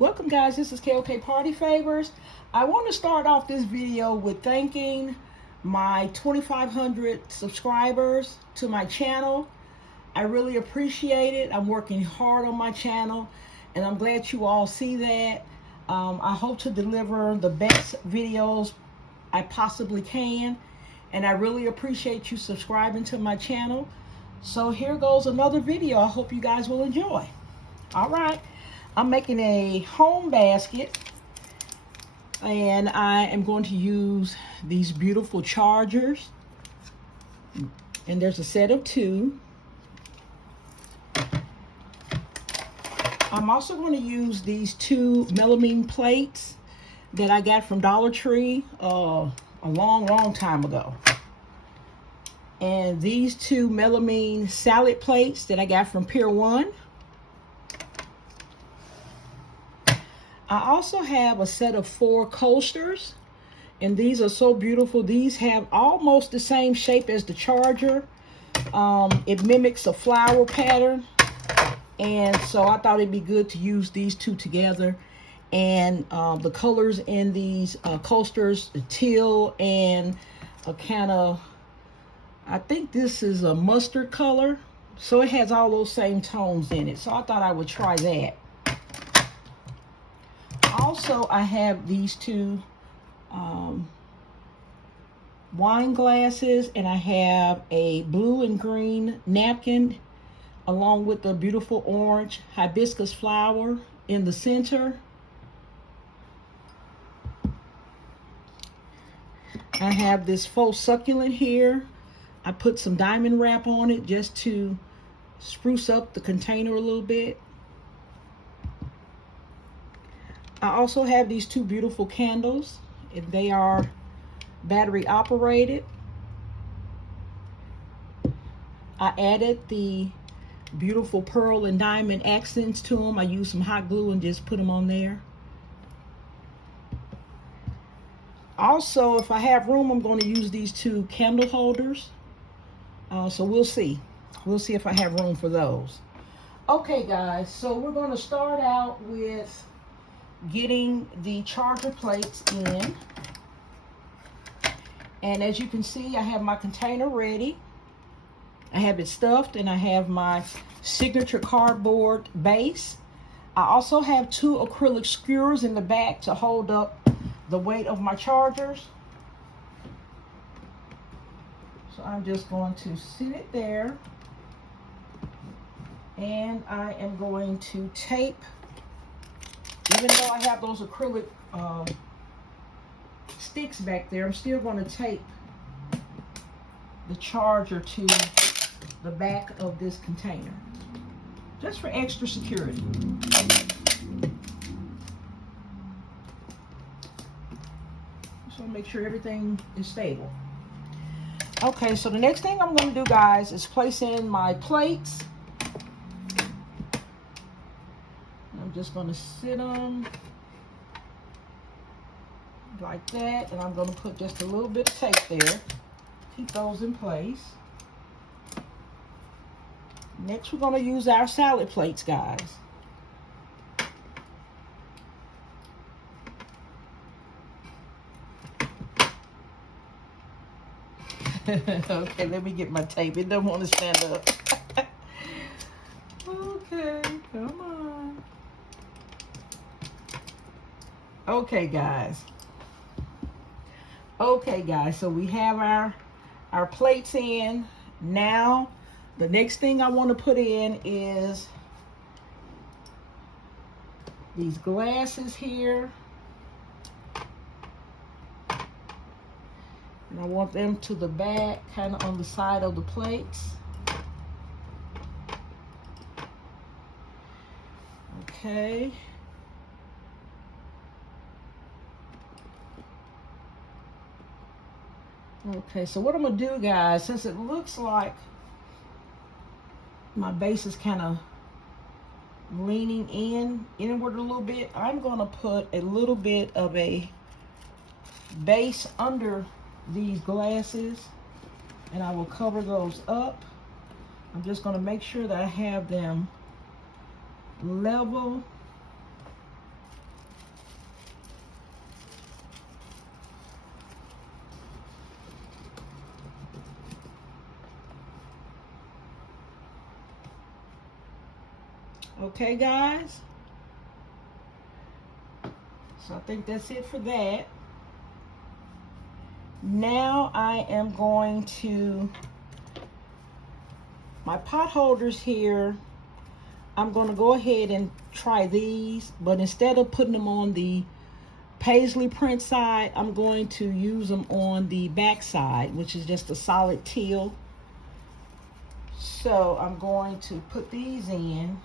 Welcome guys, this is KOK Party Favors. I want to start off this video with thanking my 2,500 subscribers to my channel. I really appreciate it. I'm working hard on my channel and I'm glad you all see that. I hope to deliver the best videos I possibly can, and I really appreciate you subscribing to my channel. So here goes another video. I hope you guys will enjoy. All right. I'm making a home basket and I am going to use these beautiful chargers, and there's a set of 2. I'm also going to use these 2 melamine plates that I got from Dollar Tree a long time ago, and these 2 melamine salad plates that I got from Pier 1. I also have a set of 4 coasters, and these are so beautiful. These have almost the same shape as the charger. It mimics a flower pattern, and so I thought it'd be good to use these 2 together. And the colors in these coasters, the teal and a kind of, I think this is a mustard color, so it has all those same tones in it, so I thought I would try that. Also, I have these 2 wine glasses, and I have a blue and green napkin along with the beautiful orange hibiscus flower in the center. I have this faux succulent here. I put some diamond wrap on it just to spruce up the container a little bit. I also have these 2 beautiful candles, and they are battery operated. I added the beautiful pearl and diamond accents to them. I used some hot glue and just put them on there. Also, if I have room, I'm going to use these 2 candle holders. So we'll see. We'll see if I have room for those. Okay, guys, so we're going to start out with getting the charger plates in. And as you can see, I have my container ready. I have it stuffed, and I have my signature cardboard base. I also have 2 acrylic skewers in the back to hold up the weight of my chargers. So I'm just going to sit it there, and I am going to tape. Even though I have those acrylic sticks back there, I'm still going to tape the charger to the back of this container, just for extra security. Just want to make sure everything is stable. Okay, so the next thing I'm going to do, guys, is place in my plates. I'm just going to sit them like that, and I'm going to put just a little bit of tape there. Keep those in place. Next, we're going to use our salad plates, guys. Okay, let me get my tape. It doesn't want to stand up. Okay, come on. Okay, guys. Okay, guys, so we have our plates in. Now, the next thing I want to put in is these glasses here. And I want them to the back, kind of on the side of the plates. Okay. Okay, so what I'm going to do, guys, since it looks like my base is kind of leaning inward a little bit, I'm going to put a little bit of a base under these glasses, and I will cover those up. I'm just going to make sure that I have them level Okay, guys. So I think that's it for that. Now I am going to, my pot holders here, I'm going to go ahead and try these, but instead of putting them on the paisley print side, I'm going to use them on the back side, which is just a solid teal. So I'm going to put these in,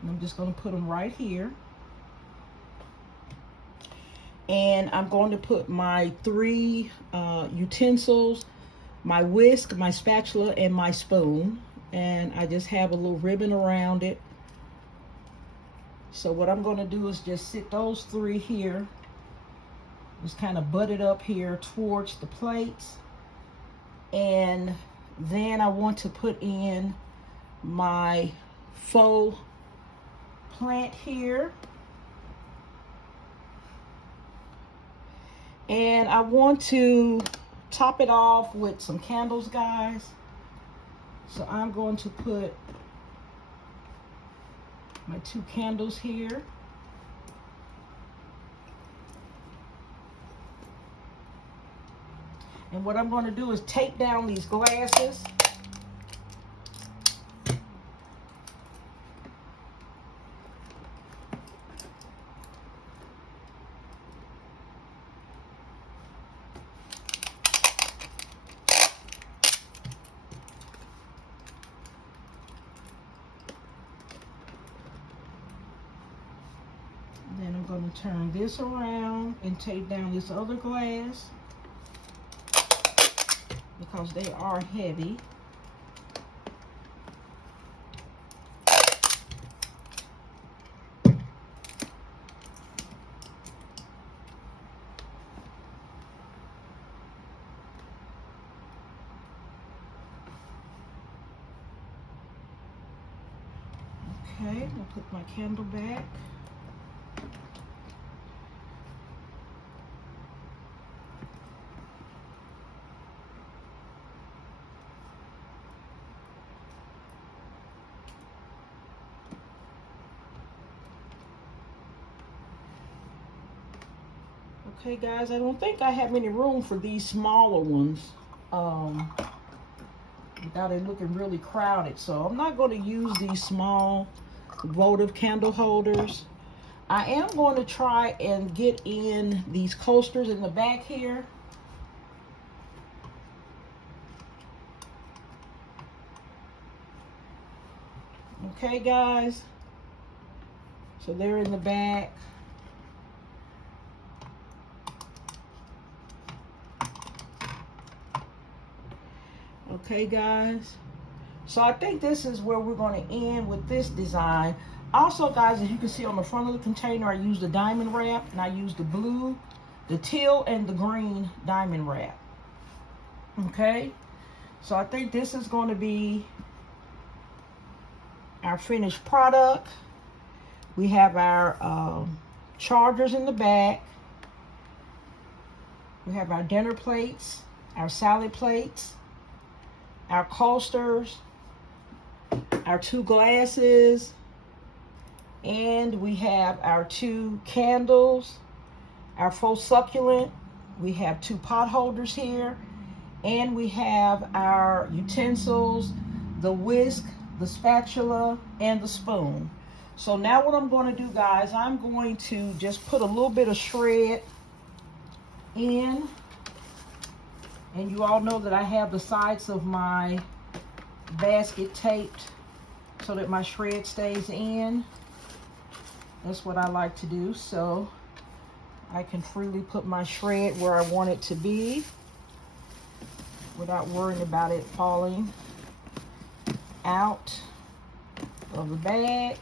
and I'm just going to put them right here. And I'm going to put my 3 utensils, my whisk, my spatula, and my spoon. And I just have a little ribbon around it. So what I'm going to do is just sit those 3 here. Just kind of butt it up here towards the plates. And then I want to put in my faux plant here. And I want to top it off with some candles, guys. So I'm going to put my 2 candles here. And what I'm going to do is tape down these glasses. Then I'm going to turn this around and tape down this other glass because they are heavy. Okay, I'll put my candle back. Okay, guys, I don't think I have any room for these smaller ones without it looking really crowded. So I'm not going to use these small votive candle holders. I am going to try and get in these coasters in the back here. Okay, guys. So they're in the back. Okay, guys, so I think this is where we're going to end with this design. Also, guys, as you can see on the front of the container, I used the diamond wrap, and I used the blue, the teal, and the green diamond wrap. Okay, so I think this is going to be our finished product. We have our chargers in the back. We have our dinner plates, our salad plates, our coasters, our 2 glasses, and we have our 2 candles, our faux succulent. We have 2 pot holders here, and we have our utensils, the whisk, the spatula, and the spoon. So now what I'm going to do, guys, I'm going to just put a little bit of shred in. And you all know that I have the sides of my basket taped so that my shred stays in. That's what I like to do, so I can freely put my shred where I want it to be without worrying about it falling out of the bag.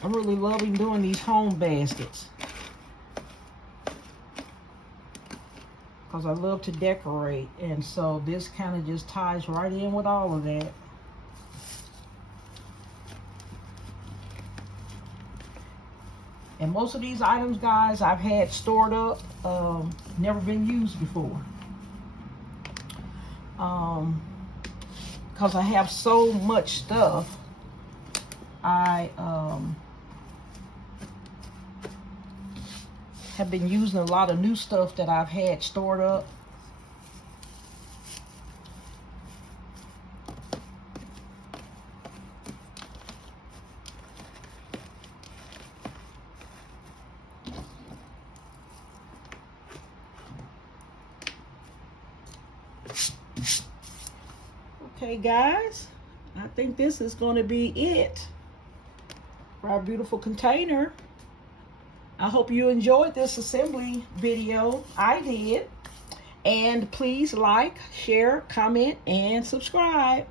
I'm really loving doing these home baskets because I love to decorate, and so this kind of just ties right in with all of that. And most of these items, guys, I've had stored up, never been used before. Because I have so much stuff, I have been using a lot of new stuff that I've had stored up. Okay, guys, I think this is going to be it for our beautiful container. I hope you enjoyed this assembly video. I did. And please like, share, comment, and subscribe.